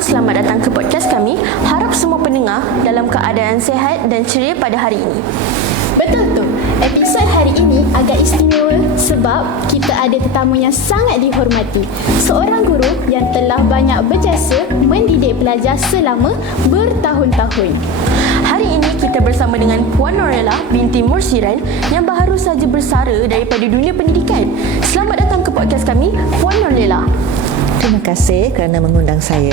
semua, selamat datang ke podcast kami. Harap semua pendengar dalam keadaan sihat dan ceria pada hari ini. Betul tu. Episod hari ini agak istimewa sebab kita ada tetamu yang sangat dihormati. Seorang guru yang telah banyak berjasa mendidik pelajar selama bertahun-tahun. Hari ini kita bersama dengan Puan Norella binti Mursiran yang baru saja bersara daripada dunia pendidikan. Selamat datang ke podcast kami, Puan Norella. Terima kasih kerana mengundang saya.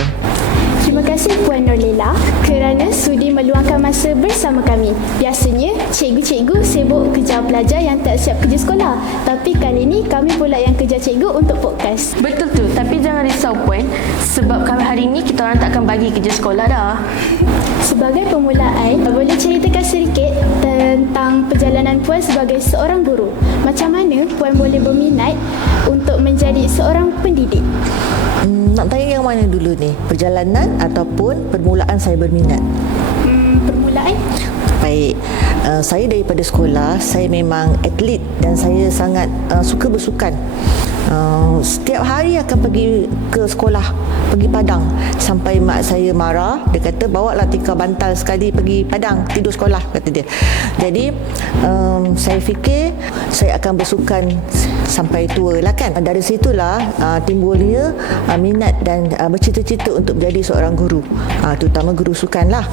Terima kasih Puan Norlela kerana sudi meluangkan masa bersama kami. Biasanya, cikgu-cikgu sibuk kejar pelajar yang tak siap kerja sekolah. Tapi kali ini kami pula yang kejar cikgu untuk podcast. Betul tu, tapi jangan risau Puan, sebab hari ini kita orang tak akan bagi kerja sekolah dah. Sebagai permulaan, boleh ceritakan sedikit tentang perjalanan Puan sebagai seorang guru. Macam mana Puan boleh berminat untuk menjadi seorang pendidik? Nak tanya yang mana dulu ni? Perjalanan ataupun permulaan saya berminat? Permulaan? Baik, saya daripada sekolah, saya memang atlet dan saya sangat suka bersukan. Setiap hari akan pergi ke sekolah, pergi padang. Sampai mak saya marah, dia kata bawalah tikar bantal sekali pergi padang, tidur sekolah, kata dia. Jadi saya fikir saya akan bersukan sampai tua lah kan. Dari situlah timbulnya minat dan bercita-cita untuk menjadi seorang guru, terutama guru sukan lah.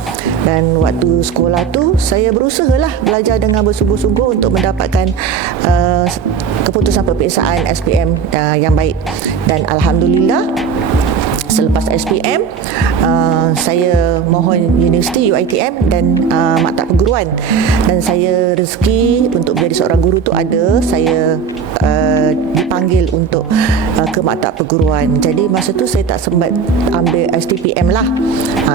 Dan waktu sekolah tu saya berusaha lah belajar dengan bersungguh-sungguh untuk mendapatkan keputusan peperiksaan SPM yang baik. Dan alhamdulillah selepas SPM saya mohon universiti UiTM dan maktab perguruan, dan saya rezeki untuk menjadi seorang guru tu ada. Saya dipanggil untuk ke maktab perguruan. Jadi masa tu saya tak sempat ambil STPM lah.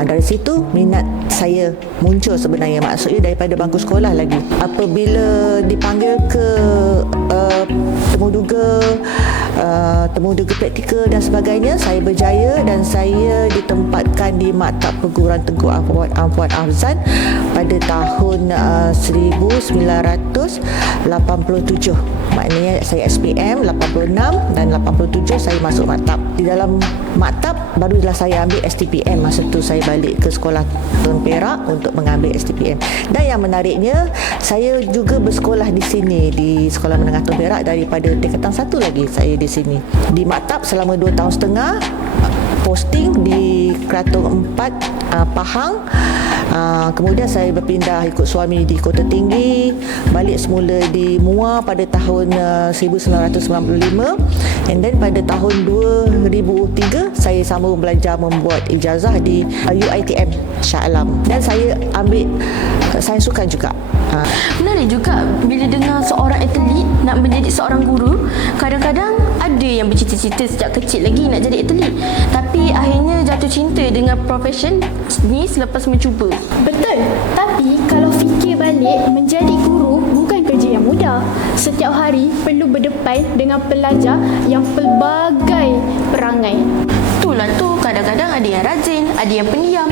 Dari situ minat saya muncul sebenarnya, maksudnya daripada bangku sekolah lagi. Apabila dipanggil ke temuduga praktikal dan sebagainya, saya berjaya dan saya ditempatkan di maktab perguruan Tengku Afwan Afzan pada tahun 1987. Maknanya saya SPM 86 dan 87 saya masuk maktab. Di dalam maktab barulah saya ambil STPM. Masa tu saya balik ke sekolah Tun Perak untuk mengambil STPM. Dan yang menariknya, saya juga bersekolah di sini di Sekolah Menengah Tun Perak daripada tingkatan 1 lagi saya di sini. Di maktab selama 2 tahun setengah, posting di Kraton 4 Pahang. Kemudian saya berpindah ikut suami di Kota Tinggi, balik semula di Muar pada tahun 1995, and then pada tahun 2003 saya sambung belajar membuat ijazah di UiTM Shah Alam, dan saya ambil sains sukan juga. Menarik juga bila dengar seorang atlet nak menjadi seorang guru. Kadang-kadang ada yang bercita-cita sejak kecil lagi nak jadi atlet, tapi akhirnya jatuh cinta dengan profession ni selepas mencuba. Betul. Tapi kalau fikir balik, menjadi guru bukan kerja yang mudah. Setiap hari perlu berdepan dengan pelajar yang pelbagai perangai. Itulah tu, kadang-kadang ada yang rajin, ada yang pendiam,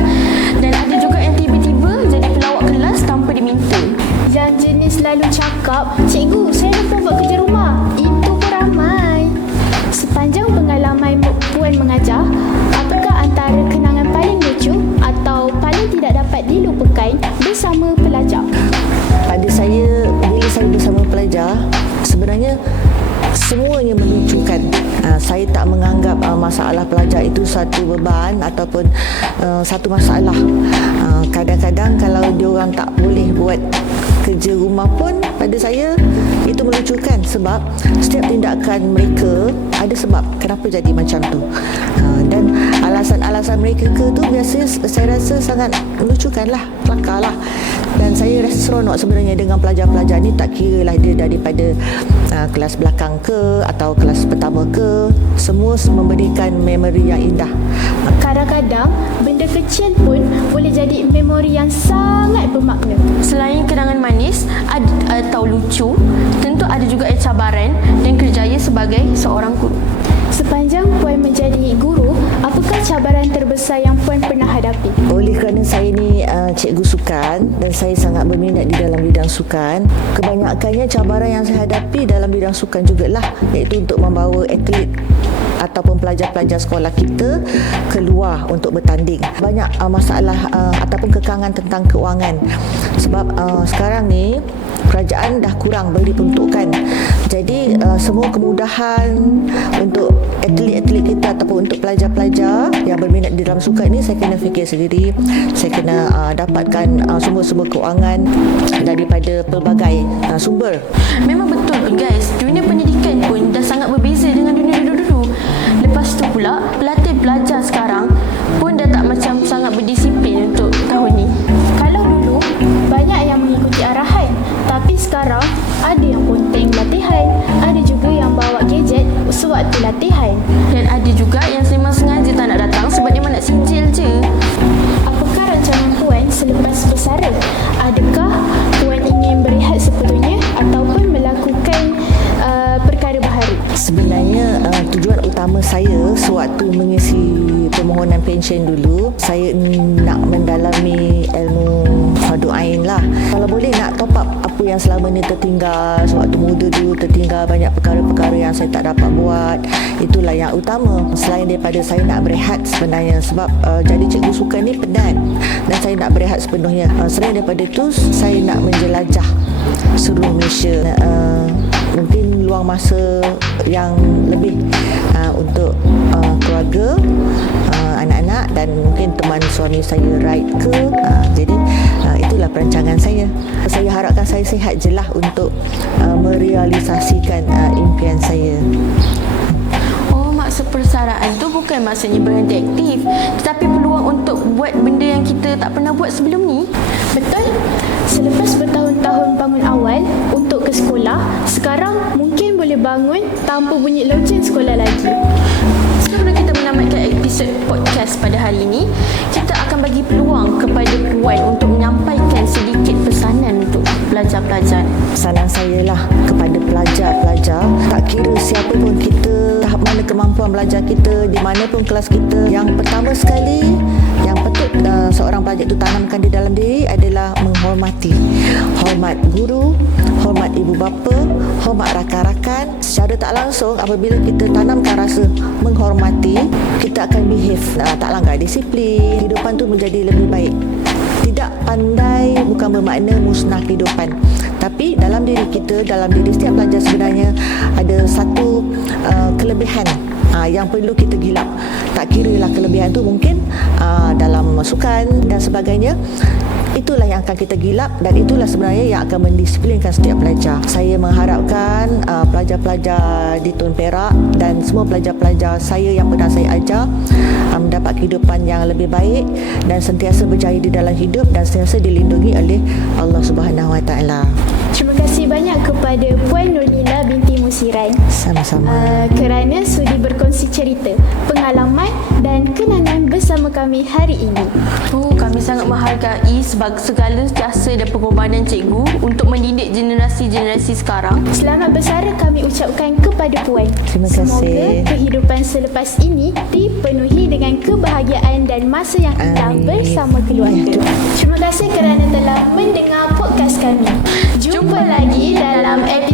dan ada juga yang tiba-tiba jadi pelawak kelas tanpa diminta. Yang jenis selalu cakap, "Cikgu, saya lupa buat kerja rumah." Itu pun ramai. Sepanjang pengalaman Puan mengajar, apakah antara kenangan paling lucu atau paling tidak dapat dilupakan bersama pelajar? Pada saya, bila saya bersama pelajar, sebenarnya semuanya melucukan. Saya tak menganggap masalah pelajar itu satu beban ataupun satu masalah. Kadang-kadang kalau diorang tak boleh buat kerja rumah pun, pada saya itu melucukan, sebab setiap tindakan mereka ada sebab kenapa jadi macam tu. Dan alasan-alasan mereka tu biasanya saya rasa sangat melucukan lah, kelakar lah. Dan saya rasa seronok sebenarnya dengan pelajar-pelajar ni, tak kira lah dia daripada kelas belakang ke atau kelas pertama ke, semua memberikan memori yang indah. Kadang-kadang benda kecil pun boleh jadi memori yang sangat bermakna. Selain kenangan manis atau lucu, tentu ada juga cabaran dan kerjaya sebagai seorang guru. Sepanjang Puan menjadi guru, apakah cabaran terbesar yang Puan pernah hadapi? Oleh kerana saya ni cikgu sukan dan saya sangat berminat di dalam bidang sukan, kebanyakannya cabaran yang saya hadapi dalam bidang sukan jugalah, iaitu untuk membawa atlet ataupun pelajar-pelajar sekolah kita keluar untuk bertanding. Banyak masalah ataupun kekangan tentang keuangan. Sebab sekarang ni kerajaan dah kurang beri peruntukan. Jadi semua kemudahan untuk atlet-atlet kita ataupun untuk pelajar-pelajar yang berminat di dalam sukan ni, saya kena fikir sendiri. Saya kena dapatkan sumber-sumber keuangan daripada pelbagai sumber. Memang betul guys, dunia pendidikan pun dah sangat berbeza dengan dunia dulu-dulu. Lepas tu pula, pelatih pelajar sekarang pun dah tak macam sangat berdisiplin untuk tahun ni. Kalau dulu, banyak yang mengikuti arahan. Tapi sekarang, ada yang ponteng latihan. Ada juga yang bawa gadget sewaktu latihan. Dan ada juga yang memang sengaja tak nak datang sebab dia nak sinjil je. Apakah rancangan Puan selepas bersara? Adakah Puan ingin berehat sepenuhnya ataupun melakukan perkara baharu? Sebenarnya tujuan utama saya sewaktu mengisi permohonan pensyen dulu, saya nak mendalami ilmu fardu ain lah. Kalau boleh nak top up apa yang selama ni tertinggal, sewaktu muda dulu tertinggal banyak perkara-perkara yang saya tak dapat buat. Itulah yang utama. Selain daripada saya nak berehat sebenarnya, sebab jadi cikgu sukan ni penat dan saya nak berehat sepenuhnya. Selain daripada itu, saya nak menjelajah seluruh Malaysia. Mungkin luang masa yang lebih untuk keluarga, anak-anak dan mungkin teman suami saya ride ke. Jadi itulah perancangan saya. Saya harapkan saya sihat je lah untuk merealisasikan impian saya. Oh, maksud persaraan tu bukan maksudnya berhenti aktif, tetapi peluang untuk buat benda yang kita tak pernah buat sebelum ni. Betul? Selepas bertahun-tahun bangun awal untuk ke sekolah, sekarang mungkin boleh bangun tanpa bunyi loceng sekolah lagi. Sebelum kita menamatkan episod podcast pada hari ini, kita akan bagi peluang kepada Puan untuk menyampaikan sedikit pesanan untuk pelajar-pelajar. Pesanan saya lah kepada pelajar-pelajar, tak kira siapa pun kita, tahap mana kemampuan belajar kita, di mana pun kelas kita, yang pertama sekali yang patut seorang pelajar itu tanamkan di dalam diri adalah menghormati. Hormat guru, hormat ibu bapa, hormat rakan-rakan. Secara tak langsung, apabila kita tanamkan rasa menghormati, kita akan behave, tak langgar disiplin. Kehidupan tu menjadi lebih baik. Tidak pandai bukan bermakna musnah kehidupan. Tapi dalam diri kita, dalam diri setiap pelajar sebenarnya ada satu kelebihan yang perlu kita gilap. Tak kira lah kelebihan tu mungkin dalam sukan dan sebagainya. Itulah yang akan kita gilap dan itulah sebenarnya yang akan mendisiplinkan setiap pelajar. Saya mengharapkan pelajar-pelajar di Tun Perak dan semua pelajar-pelajar saya yang pernah saya ajar mendapat kehidupan yang lebih baik dan sentiasa berjaya di dalam hidup dan sentiasa dilindungi oleh Allah Subhanahu Wa Taala. Terima kasih banyak kepada Puan Nurlila binti Musiran. Sama-sama. Kerana sudi berkongsi cerita, pengalaman dan kenangan bersama kami hari ini. Kami sangat menghargai segala jasa dan pengorbanan cikgu untuk mendidik generasi-generasi sekarang. Selamat bersara kami ucapkan kepada Puan. Terima kasih. Semoga kehidupan selepas ini dipenuhi dengan kebahagiaan dan masa yang indah bersama keluarga. Terima kasih kerana telah mendengar podcast kami. Jumpa lagi dalam episod